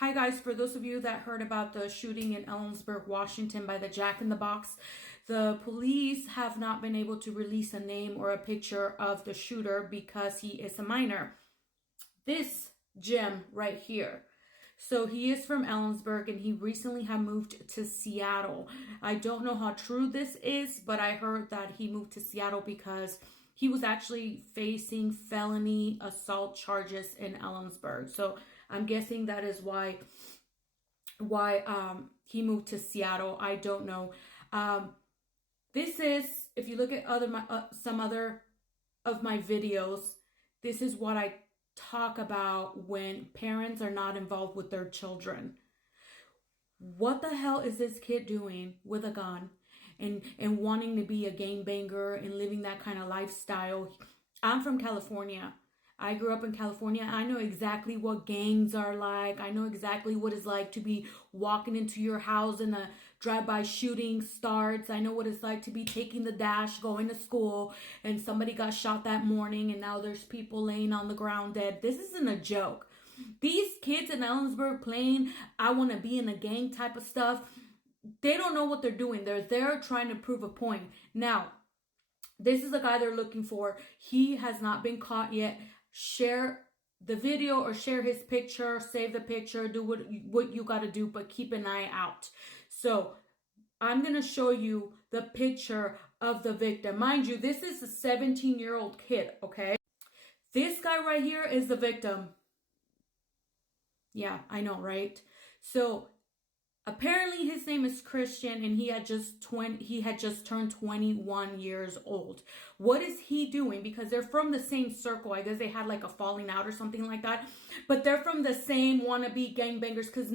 Hi guys, for those of you that heard about the shooting in Ellensburg, Washington by the Jack in the Box, the police have not been able to release a name or a picture of the shooter because he is a minor. This Jim right here. So he is from Ellensburg and he recently had moved to Seattle. I don't know how true this is, but I heard that he moved to Seattle because he was actually facing felony assault charges in Ellensburg. So I'm guessing that is why he moved to Seattle. I don't know. This is, if you look at some other of my videos, this is what I talk about when parents are not involved with their children. What the hell is this kid doing with a gun and wanting to be a gangbanger and living that kind of lifestyle? I'm from California. I grew up in California. I know exactly what gangs are like. I know exactly what it's like to be walking into your house and a drive-by shooting starts. I know what it's like to be taking the dash, going to school, and somebody got shot that morning and now there's people laying on the ground dead. This isn't a joke. These kids in Ellensburg playing I want to be in a gang type of stuff, they don't know what they're doing. They're there trying to prove a point. Now, this is the guy they're looking for. He has not been caught yet. Share the video or share his picture, save the picture, do what you got to do, but keep an eye out. So I'm going to show you the picture of the victim. Mind you, this is a 17-year-old kid, okay? This guy right here is the victim. Yeah, I know, right? So apparently his name is Christian and he had just turned 21 years old. What is he doing? Because they're from the same circle. I guess they had like a falling out or something like that. But they're from the same wannabe gangbangers, because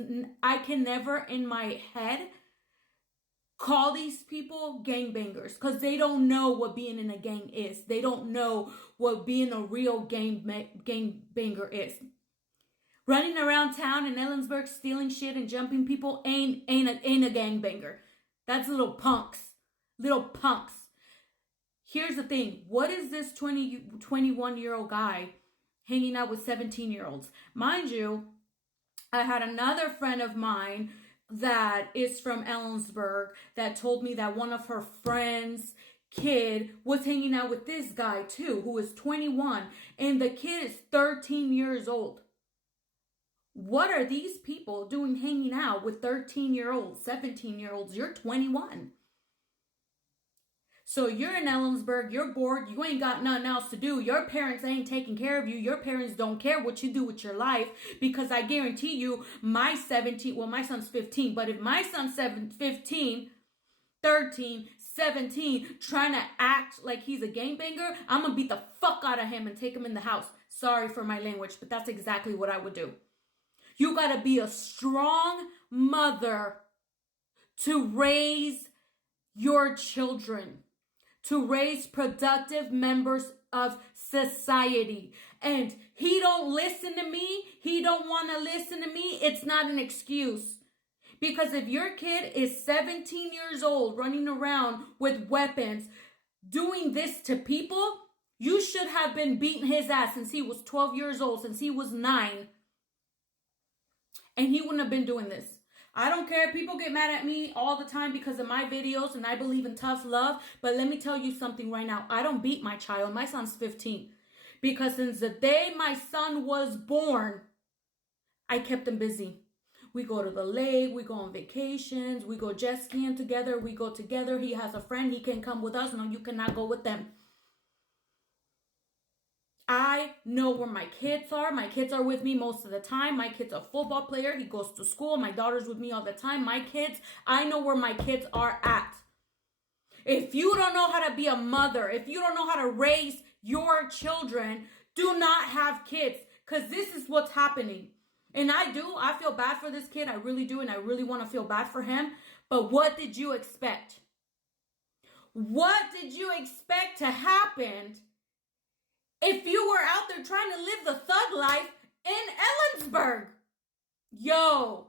I can never in my head call these people gangbangers because they don't know what being in a gang is. They don't know what being a real gangbanger is. Running around town in Ellensburg stealing shit and jumping people ain't a gangbanger. That's little punks. Little punks. Here's the thing. What is this 21-year-old guy hanging out with 17-year-olds? Mind you, I had another friend of mine that is from Ellensburg that told me that one of her friends' kid was hanging out with this guy too, who is 21, and the kid is 13 years old. What are these people doing hanging out with 13-year-olds, 17-year-olds? You're 21. So you're in Ellensburg, you're bored, you ain't got nothing else to do. Your parents ain't taking care of you. Your parents don't care what you do with your life, because I guarantee you my son's 15, but if my son's 15, 13, 17, trying to act like he's a gangbanger, I'm going to beat the fuck out of him and take him in the house. Sorry for my language, but that's exactly what I would do. You got to be a strong mother to raise your children, to raise productive members of society. And he don't listen to me. He don't want to listen to me. It's not an excuse. Because if your kid is 17 years old running around with weapons doing this to people, you should have been beating his ass since he was 12 years old, since he was 9. And he wouldn't have been doing this. I don't care. People get mad at me all the time because of my videos and I believe in tough love. But let me tell you something right now. I don't beat my child. My son's 15. Because since the day my son was born, I kept him busy. We go to the lake. We go on vacations. We go jet skiing together. We go together. He has a friend. He can come with us. No, you cannot go with them. I know where my kids are. My kids are with me most of the time. My kid's a football player. He goes to school. My daughter's with me all the time. I know where my kids are at. If you don't know how to be a mother, if you don't know how to raise your children, do not have kids, because this is what's happening. And I feel bad for this kid. I really do. And I really want to feel bad for him. But what did you expect? What did you expect to happen if you were out there trying to live the thug life in Ellensburg? Yo,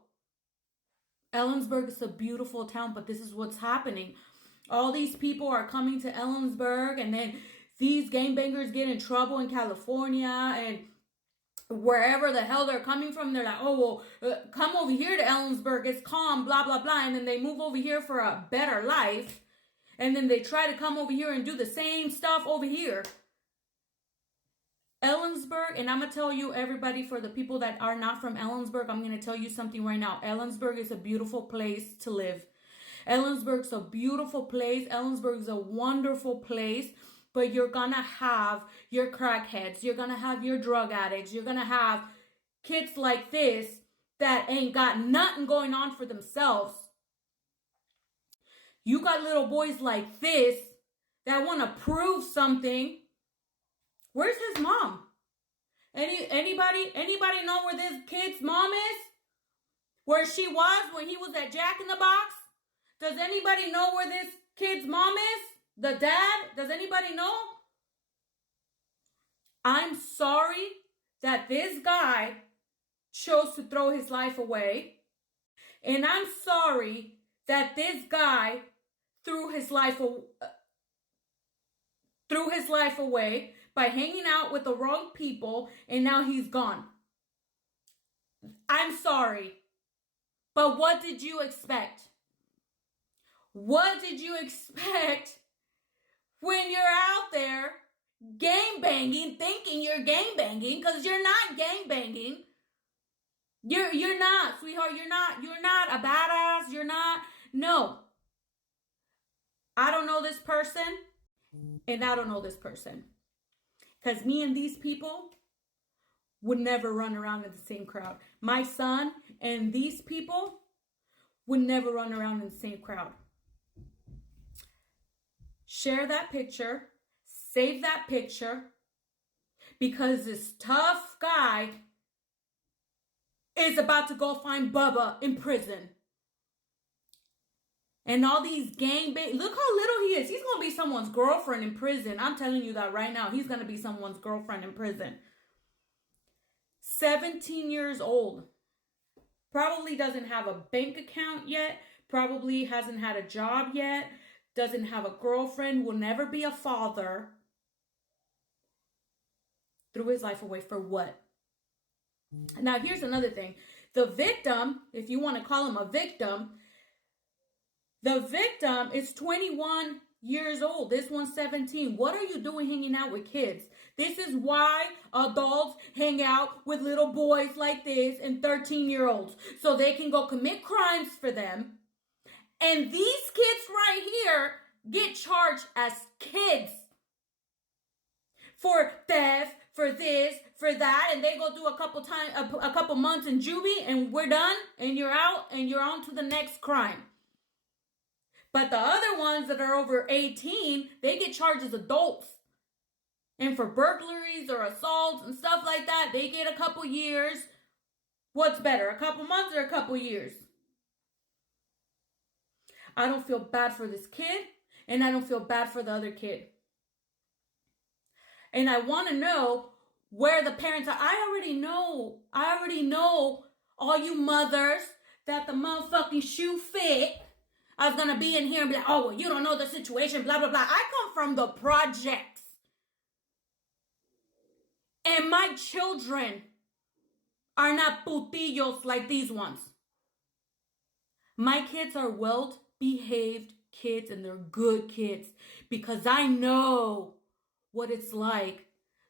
Ellensburg is a beautiful town, but this is what's happening. All these people are coming to Ellensburg, and then these gangbangers get in trouble in California, and wherever the hell they're coming from. They're like, oh, well, come over here to Ellensburg. It's calm, blah, blah, blah. And then they move over here for a better life. And then they try to come over here and do the same stuff over here. Ellensburg, and I'm going to tell you, everybody, for the people that are not from Ellensburg, I'm going to tell you something right now. Ellensburg is a beautiful place to live. Ellensburg's a beautiful place. Ellensburg is a wonderful place. But you're going to have your crackheads. You're going to have your drug addicts. You're going to have kids like this that ain't got nothing going on for themselves. You got little boys like this that want to prove something. Where's his mom? Anybody know where this kid's mom is? Where she was when he was at Jack in the Box? Does anybody know where this kid's mom is? The dad? Does anybody know? I'm sorry that this guy chose to throw his life away. And I'm sorry that this guy threw his life away by hanging out with the wrong people, and now he's gone. I'm sorry. But what did you expect? What did you expect when you're out there gang banging, thinking you're gang banging, because you're not gang banging. You're not, sweetheart. You're not a badass. You're not. No. I don't know this person, and I don't know this person. Because me and these people would never run around in the same crowd. My son and these people would never run around in the same crowd. Share that picture. Save that picture. Because this tough guy is about to go find Bubba in prison. And all these look how little he is. He's going to be someone's girlfriend in prison. I'm telling you that right now. He's going to be someone's girlfriend in prison. 17 years old. Probably doesn't have a bank account yet. Probably hasn't had a job yet. Doesn't have a girlfriend. Will never be a father. Threw his life away for what? Now, here's another thing. The victim, if you want to call him a victim, the victim is 21 years old. This one's 17. What are you doing hanging out with kids? This is why adults hang out with little boys like this and 13-year-olds. So they can go commit crimes for them. And these kids right here get charged as kids for theft, for this, for that, and they go do a couple months in juvie, and we're done, and you're out, and you're on to the next crime. But the other ones that are over 18, they get charged as adults. And for burglaries or assaults and stuff like that, they get a couple years. What's better, a couple months or a couple years? I don't feel bad for this kid, and I don't feel bad for the other kid. And I want to know where the parents are. I already know all you mothers that the motherfucking shoe fit. I was going to be in here and be like, oh, well, you don't know the situation, blah, blah, blah. I come from the projects. And my children are not putillos like these ones. My kids are well-behaved kids, and they're good kids. Because I know what it's like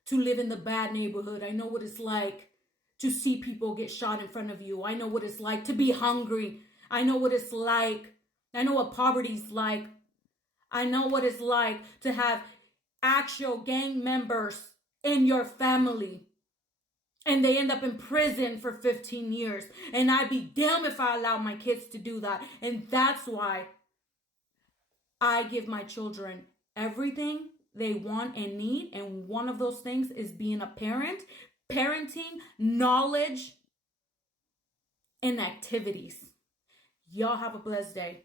to live in the bad neighborhood. I know what it's like to see people get shot in front of you. I know what it's like to be hungry. I know what it's like. I know what poverty's like. I know what it's like to have actual gang members in your family. And they end up in prison for 15 years. And I'd be damned if I allow my kids to do that. And that's why I give my children everything they want and need. And one of those things is being a parent, parenting, knowledge, and activities. Y'all have a blessed day.